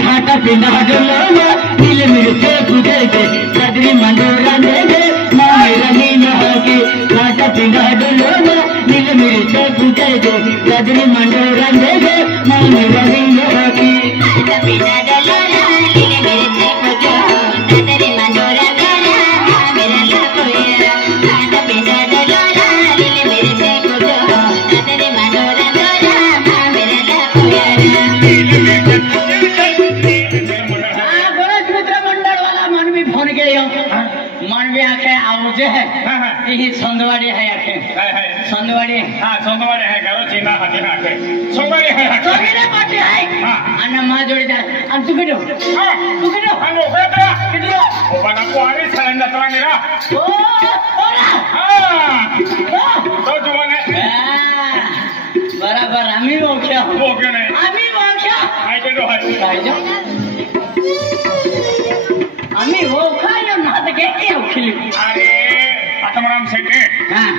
खाटा पिंडा डोलो नील मिर्चे पूजे के कदरी मंडोरा दे दे मामी रंगी नहाके खाटा पिंडा डोलो नील मिर्चे पूजे के कदरी मंडोरा दे दे मामी रंगी नहाके खाटा पिंडा डोलो नील मिर्चे पूजे कदरी मंडोरा दे दे मामी रंगी नहाके खाटा पिंडा डोलो नील मिर्चे पूजे कदरी मंडोरा दे दे मामी रंगी नहाके मानवी आखे आवजे है यही संदवाड़ी है आखे संदवाड़ी हां संदवाड़ी है गारो चीना हाथी ना आखे संदवाड़ी है संदवाड़ी पार्टी है हां अन्ना मा जोड़ीदार हम तू किडो हम ओखेता किडो ओ बना को आरी सालन दतला मेरा ओ ओरा हां तो जुवाने बराबर आमी ओख्या ओके नहीं आमी ओख्या आई किडो है काय जा आमी ओखायो ना त के ओखली अरे आत्माराम सेठ हां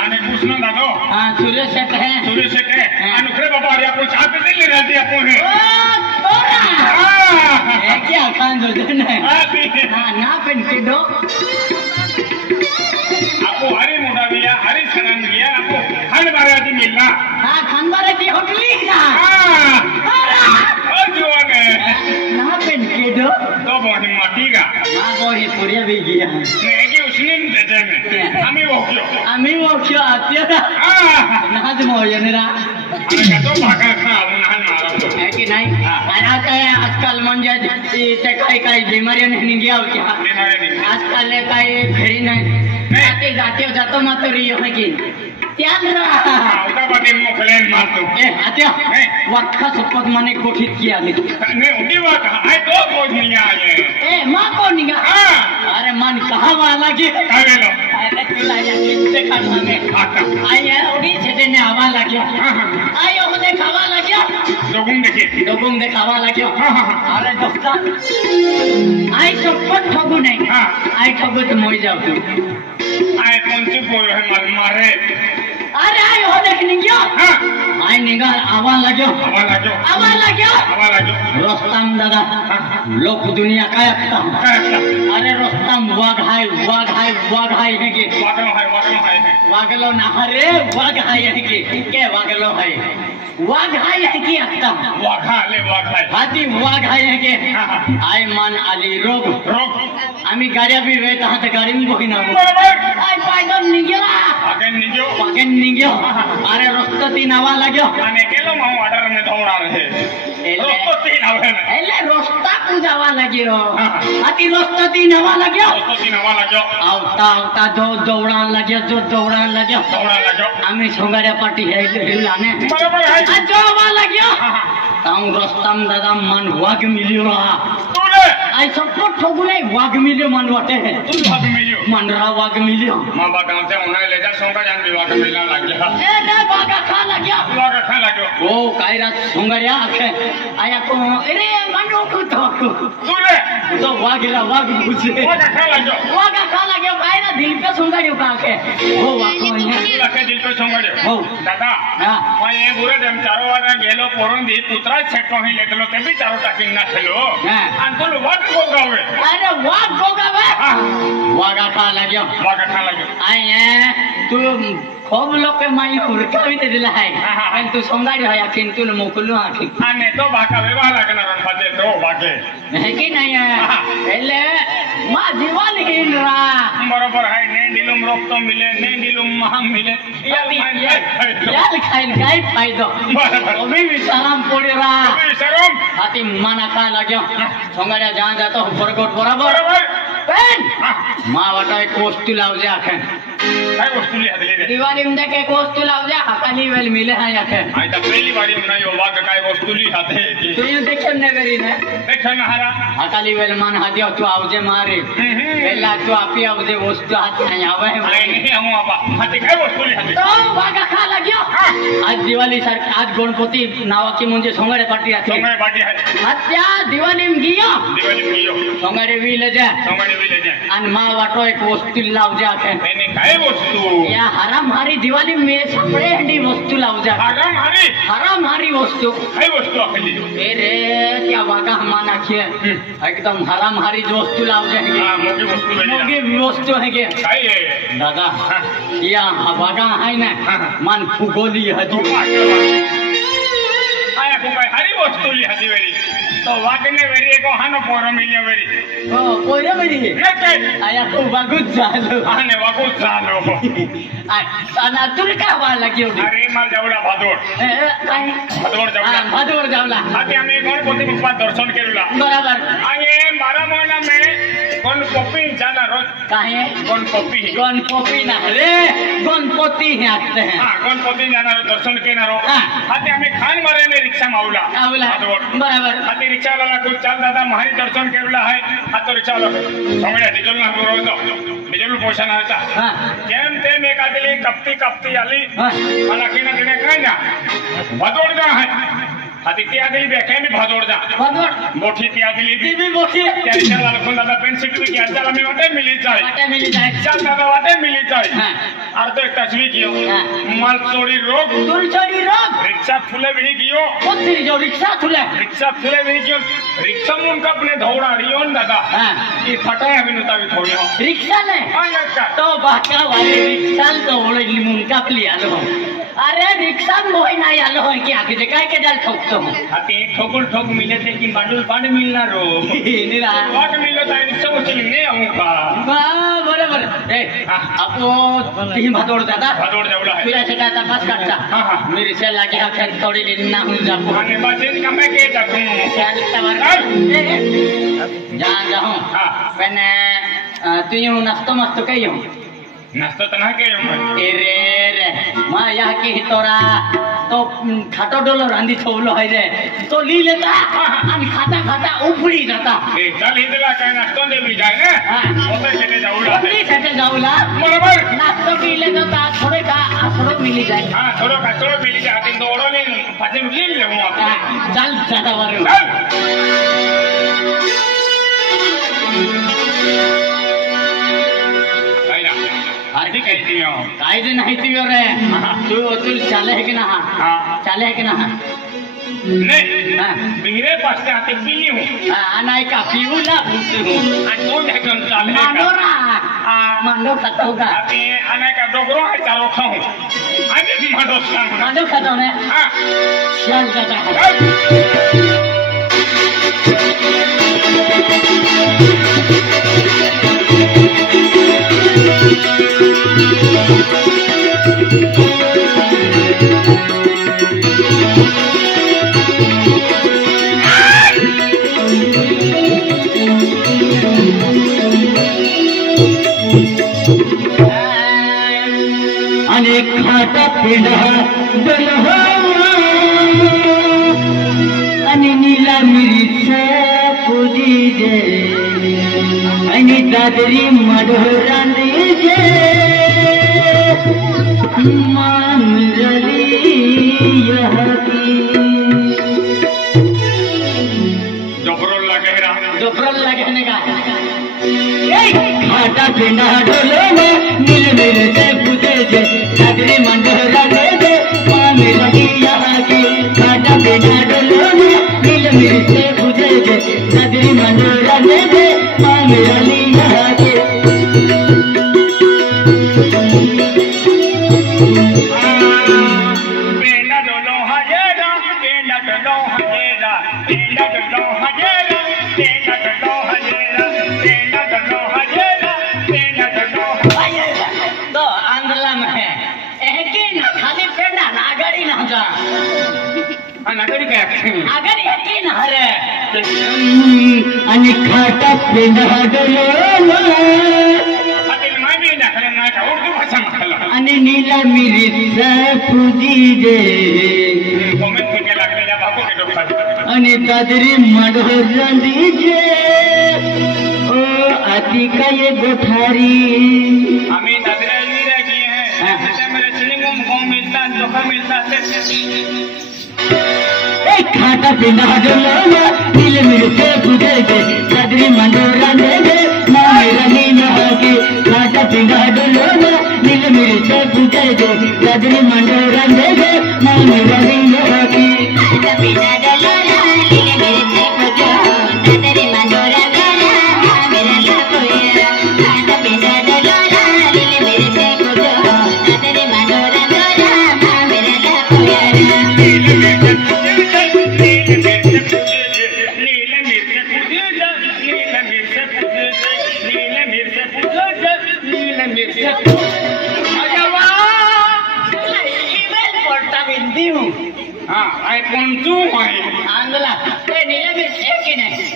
आने पूछना दादो हां सूर्य सेठ है अनुखरे बाबा अरे आपको चाय पीने ले रहते आपको है ओ हां क्या खान दो जन है हां ना पेन के दो आपको हरी मुंडा दिया हरी सनन दिया आपको खान बारे आदि मिलना हां खान बारे की होटली का हां ओ जुआन ना पेन के दो तो बहुत माटी का ना बोही पूरी भी गया नहीं कि उसने दे दे में आमी वो क्यों आते हां ना तो मोयनेरा अरे तो भागा खा ना मारा तो है कि नहीं खाना का आजकल म्हणजे ते काय बीमारी नहीं गया क्या बीमारी नहीं आजकल काय घरी नहीं आते जाते जातो मात्र ये है कि त्यान रहा उदा बाटे मोखलेन मारतो ए आत्या वक्का सपत माने कोठित किया नहीं उदी बात है तो कोई नहीं आए ए मां को निगा अरे मन कहां वाला के कावेलो अरे तुला या कितने खाना में आता आया ओडी छेटे ने आवा लाग्या आयो ओदे खावा लाग्या दोगुम देखावा लाग्यो अरे दोस्ता आई सपत ठगू नहीं आई ठगू तो मोई जाऊ तू आए कौन से बोल है मारे अरे आयो देख निगयो आई निगाल आवा लाग्यो रोस्तम दादा लोक दुनिया काय अरे रोस्तम वाघ हाय है के वागलो ना अरे वाघ हाय है के वागलो है वाघ हाय है की आता वाघ हाती वाघ हाय है के आई मान आली रोग आम्ही गाड्या बी वेत हात गाडी में बहिना आई पायदम निगयो अरे रोस्तती नावा लाग्यो आणि केलो माऊ ऑर्डर में दौड़ा रहे रोस्तती नावे में एले रोस्ता पूजावा लाग्यो हाती रोस्तती नावा लाग्यो आवता जो दौड़ान लाग्यो आम्ही सोंगाड्या पार्टी है हिलाने बरोबर है जोवा लाग्यो ताऊ रोस्तम दादा मन वाग मिलियो तूने आई सपोर्ट ठगू नहीं वाग मिलियो मन वाटे है तू वाग मिलियो मनरा वाग मिलियो मां बा गांव से उन्हें ले जा सोंगा जान विवाह मिलना लग गया ए दे वागा खा लाग्यो ओ कायरा सोंगाड्या आखे आया को अरे मनो को तूने तो वाग पूछे वागा खा लाग्यो कायरा दिल पे सोंगाड्यो का आखे ओ वाको है लखे दिल पे सोंगाड्यो हो दादा मैं ये बुरे दम चारो वाला गेलो पोरन दी पुत्रा छेटो ही लेतलो ते भी चारो टाकिंग ना खेलो अंतुल वाग गोगावे अरे वाग गोगावे वागा खा लाग्यो आए तू खूब लोग के माई हुरकावी ते दिला है पण तू सोंगाडी है आखिन तू मोकलू आखिन आने तो बाका वेवा लागना रन फते तो बाके है कि नहीं है एले मा जीवन हिलरा बरोबर है ने दिलुम रोक तो मिले ने दिलुम महंग मिले यार खाइन काय फायदो अभी भी सलाम पोड़ेरा शरम हाथी माना खा लाग्यो सोंगाड्या जहां जातो बरकोट बराबर पेन मां वाटा एक वस्तु लावजे आखे काय वस्तु लिया दिवाळी मध्ये एक वस्तू लावजे हाकाली वेल मिले है आखे आई त पहली बारी में यो वाग काय वस्तु ली हाते तू ये देखे ने वेरी ने देखे ना हरा हाकाली वेल मान हादियो तू आवजे मारे पहला तू आपी आवजे वस्तु हाथ नहीं आवे आई नहीं हम आपा हाते काय वस्तु ली हाते तो वागा खा लाग्यो आज दिवाळी सर आज गणपती नावाची म्हणजे सोंगाडे पार्टी आहे हत्या दिवाळी में गियो सोंगाडे विले जा आणि मा वाटो एक वस्तू लावजे आखे मैंने काय वस्तु या हराम हारी दिवाळी में सपळे हंडी वस्तू लावजा हराम हारी वस्तू काय वस्तू आखली ए रे क्या वाका हमारा किए एकदम हराम हारी जो वस्तु लाव जाएंगे हां मोगी वस्तु है के काय दादा या वाका है ना मन फुगोली हदी आया को काय हरी वस्तु ली हदी वेरी तो वाकने वेरी को हानो पोरो मिलियो वेरी पोरो मेरी नते आया को बागुत झालो आने वागुत झालो आना तुल का वाला लगी होगी अरे माल जावला भादोड काय भादोड जावला आते आम्ही गणपती बाप्पा दर्शन केला बराबर आगे 12 महीना में गणपति जाना रोज काहे गणपति ना रे गणपति ही आते हैं हां गणपति जाना दर्शन केना रो आते आम्ही खान मारे ने रिक्शा में आवला बराबर आते रिक्शा वाला को चल दादा मारी दर्शन केला है आ तो रिक्शा वाला समझा डीजल ना रोज तो डीजल पैसा ना होता हां जेम ते में कादली कपती आली मला किना किने काय ना भदोड जा है हाती ती आदली बेखे मी भदोड जा भदोड मोठी ती आदली भी मोठी त्या रिक्शा वाला को दादा पेंसिल की क्या चला मी वाटे मिली जाए चल दादा वाटे मिली जाए हां और तो एक तस्वीर कियो माल चोरी रोग रिक्शा फुले भी कियो तेरी जो रिक्शा फुले भी कियो रिक्शा मुन का अपने धौड़ा रियो न दादा हां ये फटाया भी नता भी थोड़ी हो रिक्शा ने हां लड़का तो बाका वाले रिक्शा तो ओले मुन का प्ली आलो अरे रिक्शा मोय ना आलो है कि आके काय के डाल ठोकतो आते ठोक मिले थे कि बाडुल पानी मिलना रो निरा वाट मिलो ता रिक्शा वो चली नहीं आऊंगा बराबर ए आपो तीन भदोड जावला है फिर ऐसे का पास काटता हां मेरे से लागे आखिर थोड़ी दिन ना हो जापो आने बाजिन का मैं के जाऊं क्या तवर जाऊं हां पने तू यूं नास्तो मस्त कहियो नास्तो तना के रे मां यहाँ की तोरा तो खाटो डोलो रांधी छोलो है रे तो ली लेता अन खाता उफड़ी जाता ए चल इधर का नास्तो दे भी जाए ना ओसे सेटे जाऊला बराबर नास्तो पी ले तो ता थोड़े का आसरो मिली जाए हां थोड़ो का थोड़ो मिली जाए तीन तो ओरो ने पाछे मिली ले चल ज्यादा वारो आदि कहती हो कायदे नहीं थी रे तू चले है कि ना हां चले है कि ना नहीं मेरे पास से आते पीली हूं नहीं का पीऊला पूछती हूं कौन है कम चाले मांडो खाता होगा आते आने का डोगरो है चारों खाऊं आने मांडो खाता हूं हां चल जाता अनेक खाता पिंडा दुल्हा अनि नीला मिरीचा पूजी जे अनि दादरी मधुरानी जे मान रली यह की दोपहर लगने का खाता पिंडा डोलो नील मिर्चे पूजे जे दादरी मधुरानी जे मान रली यह की खाता पिंडा डोलो नील मिर्चे पूजे जे दादरी मधुरानी जे मान रली यह की नागरी काय आगरी येते ना रे आणि खाता पेंडा डोलो हॉटेल में भी ना करना का उर्दू भाषा में आणि नीला मिरीचा पूजी जे कमेंट के लागले या बाबू के डोखा आणि दादरी मधुरानी जे ओ आती का ये गोठारी हमें दादरी रखी है ऐसे मेरे सिलिंगम को मिलता चोखा मिलता खाता पिंडा डोलो नील मिर्चे पूजे जे दादरी मधुरानी जे मामी रनी नहाके खाता पिंडा डोलो नील मिर्चे पूजे जे दादरी मधुरानी जे मामी रनी नहाके खाता पिंडा डोलो नील मिर्चे पूजे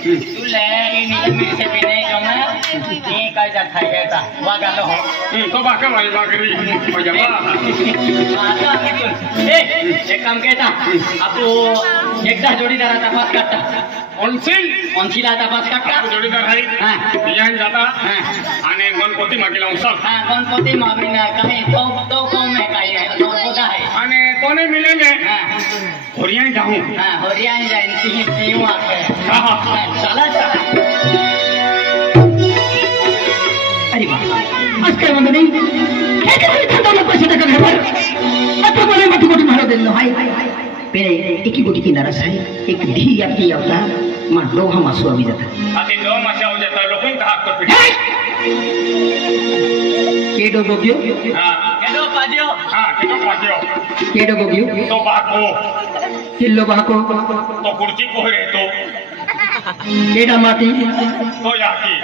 तू ले नीले मिर्च पीने जमा ये काय जा खाई गया था वागा लो तो बाका भाई बाकरी हो जावा आता ए एक काम केता आपो एकदा जोडीदार तपास करता ऑनसिल तपास करता जोडीदार आहे बियान जाता आणि गणपती मागेला उसल गणपती मागेला काय तो कौन है काय है तो पता है आणि कोने मिलेंगे हरियाणा जाऊं हरियाणा जाएं तीन आके चला अरे वाह आज काय म्हणतो नाही हे काय थंडा पैसे टाका घरवर आता मला मोठी मारो देलो हाय पेरे एकी गोटी की नरस है एक धी आपकी आवता मन लोग हम आंसू अभी जाता आते दो मचा हो जाता लोगों का हाथ पर केडो गोगियो हां केडो पाजियो केडो गोगियो तो बाको किलो बाको तो कुर्सी को रे तो केडा माटी तो याकी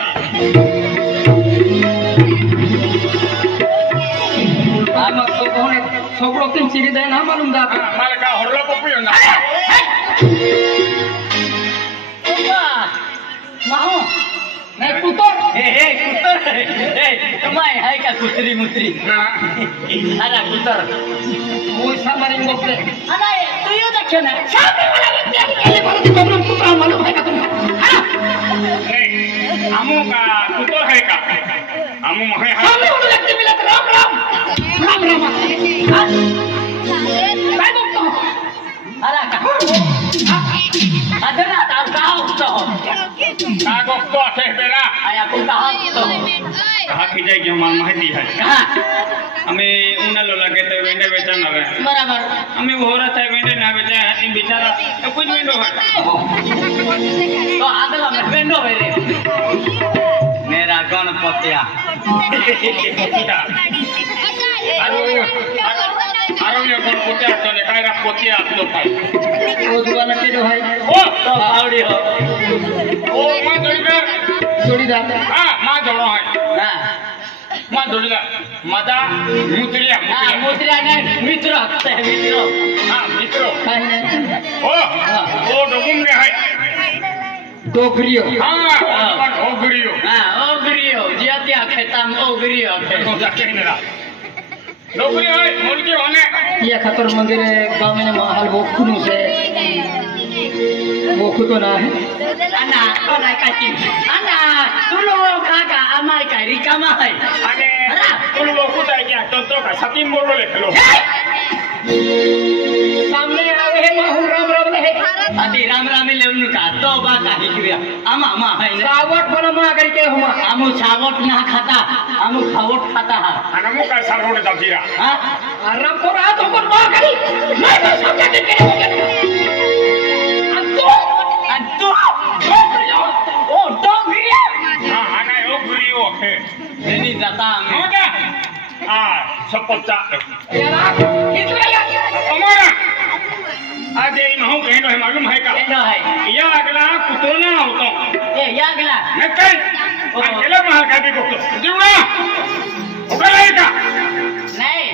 आम तो कोने छोकरो किन चिरी दे ना मालूम दा माल का हरलो पपियो ना माहो मैं कुतर हे कुतर तुम्हारे है क्या कुतरी मुतरी अरे कुतर वो सामरिंग बोलते अरे तू यो देखे ना सामने वाला पहले बोलो कि तुम कुतर मालूम है क्या तुम हमू का कुतर है का हमू महे है सामने वाला व्यक्ति मिला तो राम राम काय बोलतो अरे का अदना ताव का होतो का गोस्तो आहे बेरा आया को का होतो कहा की जाए कि हमार माहिती है कहां हमें उन्ना लो लगे तो वेंडे बेचा ना रहे बराबर हमें वो रहा था वेंडे ना बेचा है बेचारा तो कुछ वेंडो है तो आदला में वेंडो है रे मेरा गणपतिया आरो ये गणपतिया तो ने काय गणपतिया आपलो पाई ओ दुकान के जो है ओ तो आवड़ी हो ओ मां जोड़ीदार हां मां जोड़ो है हां मां जोड़ीदार मदा मुत्रिया मुत्रिया ने मित्र है मित्र हां मित्र ओ डोगुम ने है डोगरियो हां ओगरियो ओगरियो जियातिया खेता में ओगरियो तो जाके नेरा नौकरी है मुर्गी होने ये खतर मंदिर गांव में महल बोखुनु से बोखु तो ना है अन्ना कोना काची अन्ना तुलो काका अमाय का रिकामा है अरे तुलो बोखु तो क्या तो का सतीम बोलो ले लो सामने आवे महु राम राम ले अति राम राम ले उनका तोबा का हिजरिया अमा मा है सावट बनमा करके हुआ हमु सावट ना खाता हमु खावट खाता है अनमु का सावट दबीरा हां आराम को रात हो पर मार करी मैं तो समझा के करे अंतो ओ डोगरिया हां आना ओ गुरियो है नहीं जाता मैं हो जा सपत्ता यार कितना यार हमारा आज ये महू कहनो है मालूम है का कहनो है या अगला कुतोना होतो ए या अगला नकल अकेला महल का भी को जीवना ओकला का नहीं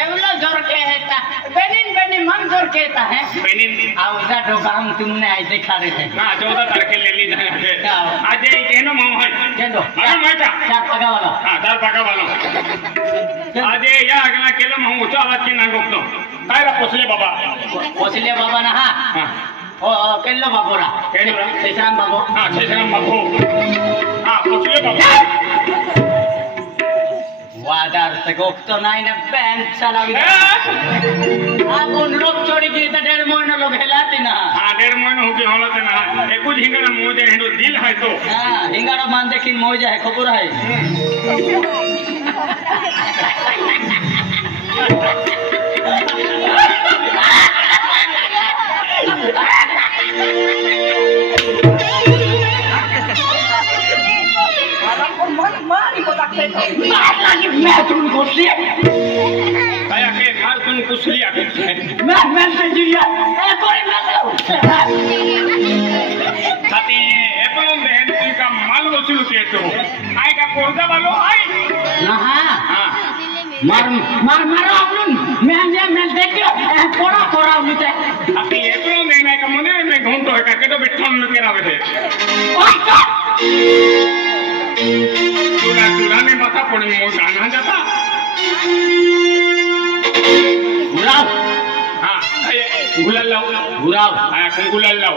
एवलो जोर के हेता बेनिन मन जोर केता है बेनिन आउजा डोगाम तुमने आई देखा रे थे ना 14 तारीख ले ली जाए आज ये कहनो महू है केंदो मालूम है का चार पगा वाला हां चार पगा वाला आज ये या अगला केला महू ऊंचा आवाज की नांगो तो कायरा पोसले बाबा ना हां ओ केल्लो बाबूरा केल्लो शेषराम बाबू हां शेषराम बाबू हां पोसले बाबा वादार से गोखतो नाही ना बैंक चलावी आपण लोग चोरी की त 1.5 महीना लोग हेलाती ना हां 1.5 महीना हो गए होलत ना एकु हिंगड़ा मोजे हेंडो दिल है तो हां हिंगड़ा मान देखिन मोजे है खबर है मैं तुम घुसली काया के मार तुम घुसली आके मैं जुलिया ए कोई मैं खाती एपलो में तुम का माल वसूल के तो आए का कोरदा वालो आई ना हां मारो आपन मैं देख कोड़ा मुझे अभी एपलो में का मने में घंटो है के तो बिठन में केरा बैठे चूड़ा ने माथा पड़ी मो गाना जाता गुलाब हां गुलाल लाओ गुलाब हां गुलाल लाओ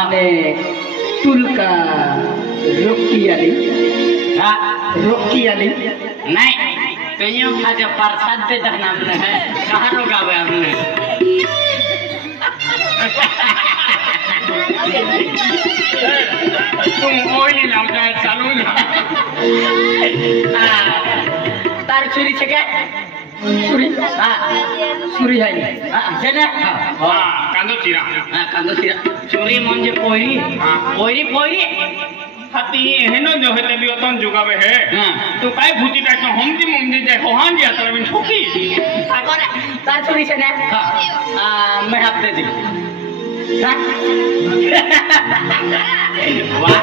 आने तुलका रोकी आली हां रोकी आली नहीं तो यूं आज प्रसाद दे देना हमने है कहां रोगावे हमने तुम ऑयल लाओ जाए चालू तार छुरी छे के छुरी हां छुरी है हां जेना हां कांदो चिरा छुरी म्हणजे पोरी पोरी हाती हेनो जो हेते भी ओतन जुगावे है तो काय भूति टाइप तो हमदी ममदी जाय होहान दिया तर बिन ठोकी अरे तार छुरी छे ने हां मैं हफ्ते दी हां वाह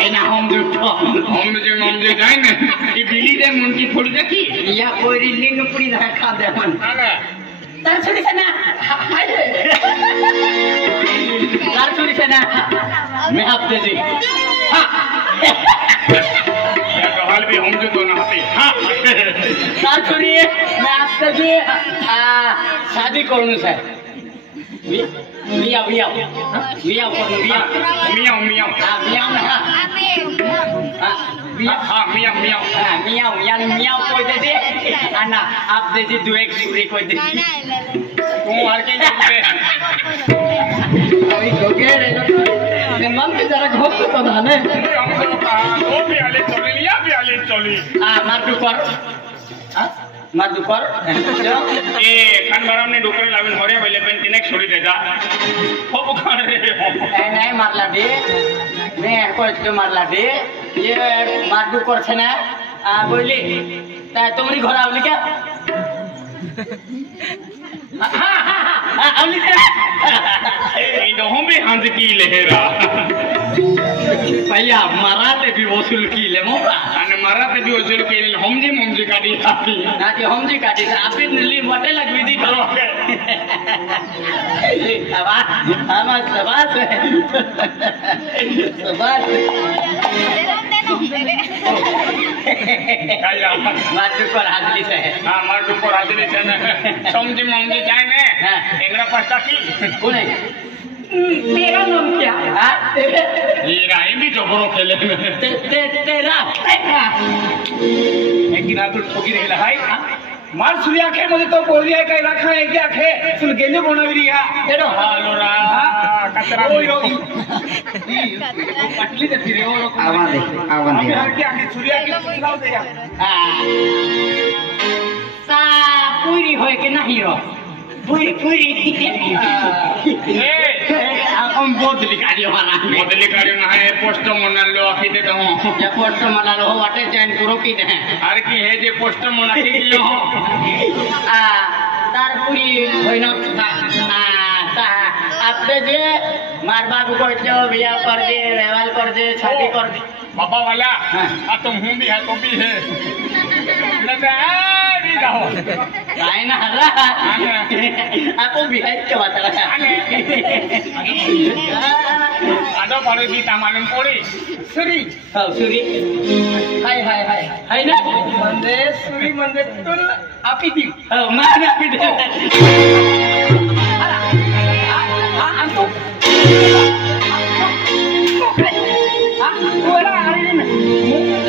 आईना हम दुठो हम जे ममदी जाय ने ई बिली दे मुंडी फोड़ देखी या पोरी लिंग पुरी ना खा दे मन तार छुरी छे ना तार छुरी छे ना मैं हफ्ते दी या गवाल भी हम जो तो ना हते हां तार छुरी मैं आपसे जी शादी करनु है मियाँ मियाँ मियाँ करो मियाँ मियाँ मियाँ हाँ मियाँ ना हाँ मियाँ मियाँ हाँ मियाँ यानी मियाँ कोई दे दे अन्ना आप दे दे दो एक सूरी कोई दे तुम आर के कोई गोगे रे मन के जरा घोप तो ना ने हम तो वो भी आले चली हाँ मार दो कर हाँ मार दो कर ए खानबाराम ने डोकर लाविन होरे वेले पेन तिनेक छोड़ी दे जा हो बुखार रे नहीं मारला दे मैं कोई के मारला दे ये मार दो कर छे ना बोली ता तुम्हारी घर आवली क्या हाँ आवली क्या तो हम भी हंस की लेहरा भैया मराते भी वसूल की ले मोरा अने मराते भी वसूल की ले हम जी काटी आती ना कि हम जी काटी आप भी नीली मोटे लगवी दी करो आवाज आवाज आवाज आवाज मार्टू पर हाजली से हां मार्टू पर हाजली से ना समझी मम्मी जाए ने एंगरा पस्ता की कौन है तेरा नाम क्या हां तेरे ये राई भी जबरो खेले तेरा एक दिन तो ठोकी रही हाय मार सुरिया के मुझे तो बोल दिया कि रखा है क्या खे सुन गेले बोना दिया एडो हालो रा कचरा ओई रोगी पटली दे फिरे ओ आवाज दे हम हर के आके सुरिया के लाओ दे सा पूरी होए के नहीं रो पूरी ए हम बोदली कारियो मारा बोदली कारियो ना है पोस्ट मोना लो आखी दे तो या पोस्ट मोना लो वाटे चैन करो की दे हर की है जे पोस्ट मोना की लो तार पूरी होइना ता आपने जे मार बाबू को जो बियाह कर दे व्यवहार कर दे शादी कर दे बाबा वाला आ तुम हूं भी है तो भी है लगा भी जाओ काय ना हल्ला आपो भी है के बात लगा आदो बारे की तामालन पड़ी सुरी हां सुरी हाय ना मंदे सुरी मंदे तुल आपी दी हां मान आपी दे अंतो ओला आरी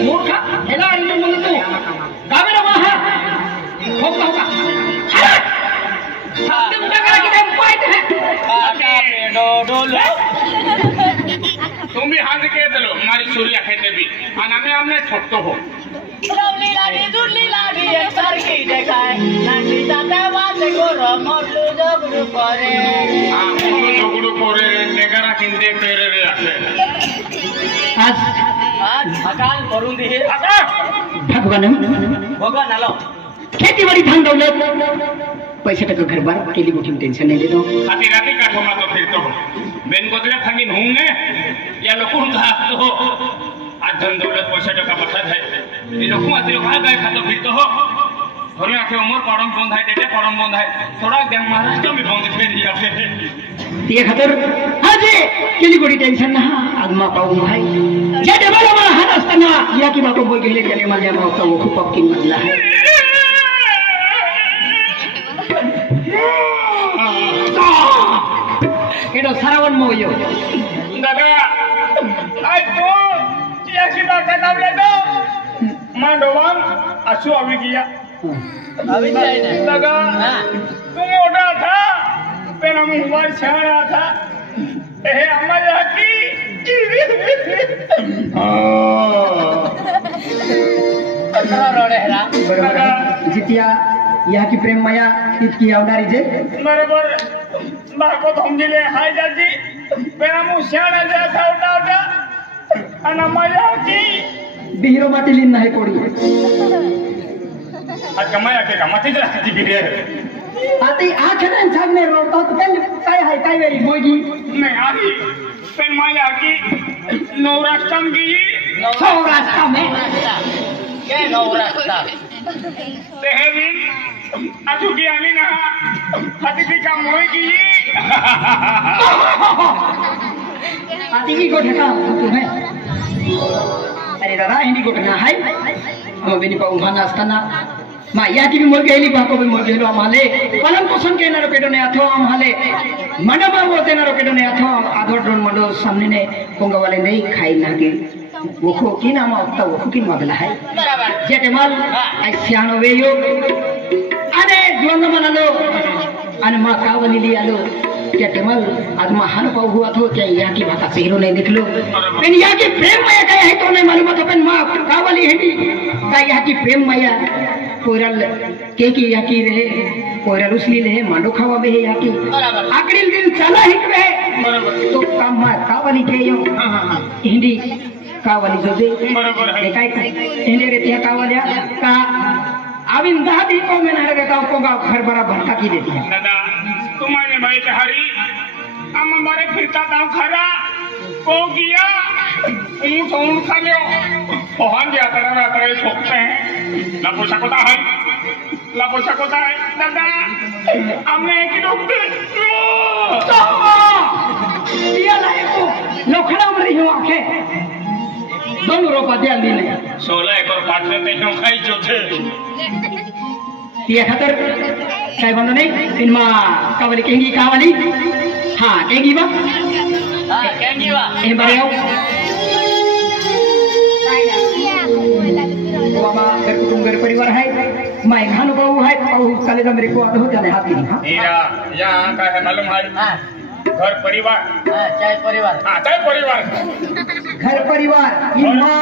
मूर्खा हेला आरी मुंदे तू गावे ना वहां होगा सत्यम जगह की टाइम पाइट है डोलो तुम भी हाथ के दलो हमारी सूर्या खेते भी अनामे हमने छोटो हो रवली लाडी दुरली लाडी एक सारखी देखाय नांदी जाते वाते गोरो मोरलू जगडू करे हां मोरलू जगडू करे नेगरा किंदे तेरे रे आसे आज अकाल करून दे भगवान आलो खेती बाड़ी धान दौलत पैसा टका घर बार केली गोठी में टेंशन नहीं लेतो खाती राती काठो मा तो फिर तो बेन गोदले फंगिन होंगे या लोकुन का तो आज धन दौलत पैसा टका बचत है ये लोग आते लोग गए खातो फिर तो हो घरे आके उमर परम बंद है डेटे परम बंद है थोड़ा दिन महाराष्ट्र में बंद फिर दिया ते खातर आजे केली गोडी टेन्शन ना आजमा पाहू भाई ज्या टेबल मला हात असताना या की बाको बोल गेले त्याने मला मावता वो खूप पक्की मधला आहे केडो सरावन मोयो दादा आज तो याची बाका नावले तो मांडवान असू आवी गया अभी जाए ना दादा तू मोटा था तेरा मुंह छाड़ा था ए हमारा की जितिया यहाँ की प्रेम माया इतकी आवडारी जे बरोबर बाको समजिले हाय जाजी तेरा मुंह छाड़ा जा था उठा आणि माया की बिहिरो माटिलीन नाही कोडी अच्छा माया के का मती राहती बिरे आता आखरण सांगणे रोतो काय आहे काय वेरी मोगी नाही आधी पण माया की नवराष्ट्रम की सौराष्ट्र में क्या नवरास्ता तेहवीन अजू की आली ना हती का मोय की आती की गोठा तुम्हें अरे दादा हिंदी गोठा है हम बेनी पाऊ भाना असताना मा या की मोर गेली बाको बे मोर गेलो आम्हाले पलंग पोषण के नारो केडो ने अथो आम्हाले मंडपा बोलते नारो केडो ने अथो आधो ड्रोन मंडो सामने ने पोंगा वाले नहीं खाई ना के वो को की नाम आता वो की मगला है बराबर जेटे माल ऐसियानो वेयो अरे जोंग मनालो अन मा कावली लियालो जेटे माल आज मा हन पाऊ हुआ थो क्या या की बात पेरो नहीं देख लो पेन या की प्रेम माया काय है तो नहीं मालूम तो पेन मा कावली हेडी का या की प्रेम माया कोरल के की या की रहे कोरल उसली रहे मांडो खावा बे या की आखिरी दिन चला हिट रहे तो काम मा कावली के यो हिंदी कावली जो दे बरोबर है काय हिंदी रे त्या कावल्या का आविन दादी को में ना रे का को घर बड़ा भटका की देती है दादा तुम्हारे भाई के हरी हम हमारे फिरता दाव खरा को किया ऊन खा लियो पहुंच गया तरह तरह छोकते हैं लापो सकोता है दादा हमने एक डॉक्टर दिया लायको लोखड़ा मरी हो आखे दोनों रोपा दिया दीने 16 एकड़ पाठले ते नो खाई जो थे ये खतर काय बंद नहीं सिनेमा कावली केंगी कावली हां केंगी बा हां केंगी बा ए बारे आओ बाबा घर कुटुंब घर परिवार है मैं घानो बाबू है बाबू कलेजा मेरे को आधो जाने हाथ नहीं हां हीरा यहां का है मालूम है हां घर परिवार हां चाय परिवार हां चाय परिवार घर परिवार ई मां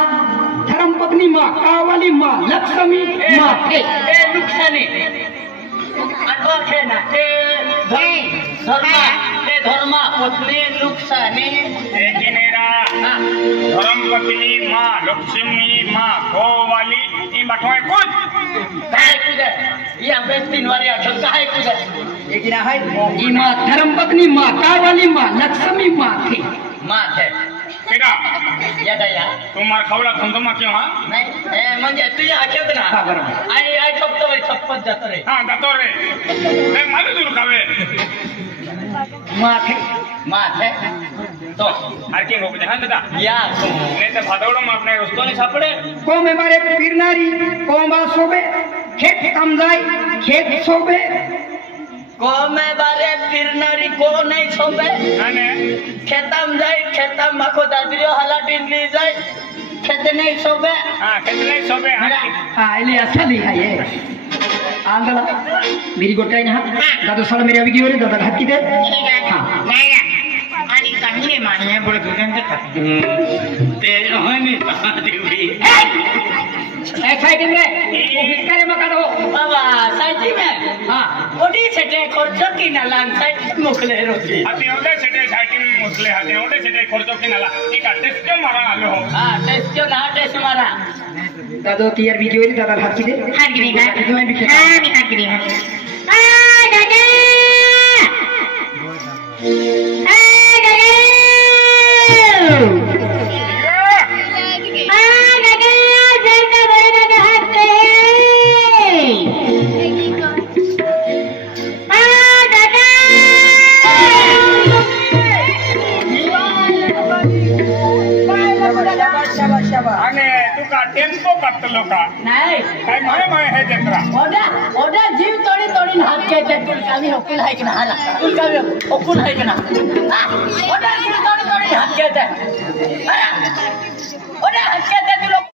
धर्म पत्नी मां कावली मां लक्ष्मी मां ए नुकसानी अनवा खेना ए धर्म पत्नी नुकसानी एकिनेरा धर्मपत्नी मां लक्ष्मी मां गोवाली ई बठोय कुछ काय कुदे या बेस्तीन वाली अठल काय कुदे लेकिन है ई मां धर्म पत्नी मां कावली मां लक्ष्मी मां थी मां थे केडा या दया तुम्हार खवला धंधमा क्यों हां नाही ए म्हणजे तुझ्या आखेत ना हां बरोबर आई छपतो रे छप्पत जातो रे हां जातो रे ए मालू दूर खावे मां थे तो आरके लोग जहां दादा या ने ते भादवडो में अपने रस्तो ने सापड़े को में मारे पीरनारी को बा सोबे खेत काम जाय खेत सोबे को में बारे फिरनारी को नहीं सोबे आने खेतम जाय खेतम माखो दादरियो हलाटी ली जाय खेत नहीं सोबे हां कितने सोबे हां हां इले असली है ये आंदला मेरी गोटाई ना दादा साला मेरी अभी की हो रही दादा हाथ की दे हां नाही आणि चांगले मानले बोल दुकान ते होनी देवी एक्साइटिंग रे करे मका दो बाबा साची में हां ओडी सेटे खर्च की ना लान साइट मोकले रोजी हाती ओडे सेटे साइटिंग मुसले हाती ओडे सेटे खर्चो की नाला ई का टेस्ट के मारा आलो हो हां टेस्ट क्यों ना टेस्ट मारा दादा तीर भी की हो रही दादा हाथ की दे हाथ गिरी का तुम्हें भी हां मी हाथ गिरी आ दादा कत्तलो का नाही काय माय है जत्रा ओढा जीव तोडी तोडी हात घ्यायचा तुलकामी हुकूल आहे की ना हाला तुलकामी हुकूल आहे की ना ओढा जीव तोडी तोडी हात घ्यायचा ओढा हात घ्यायचा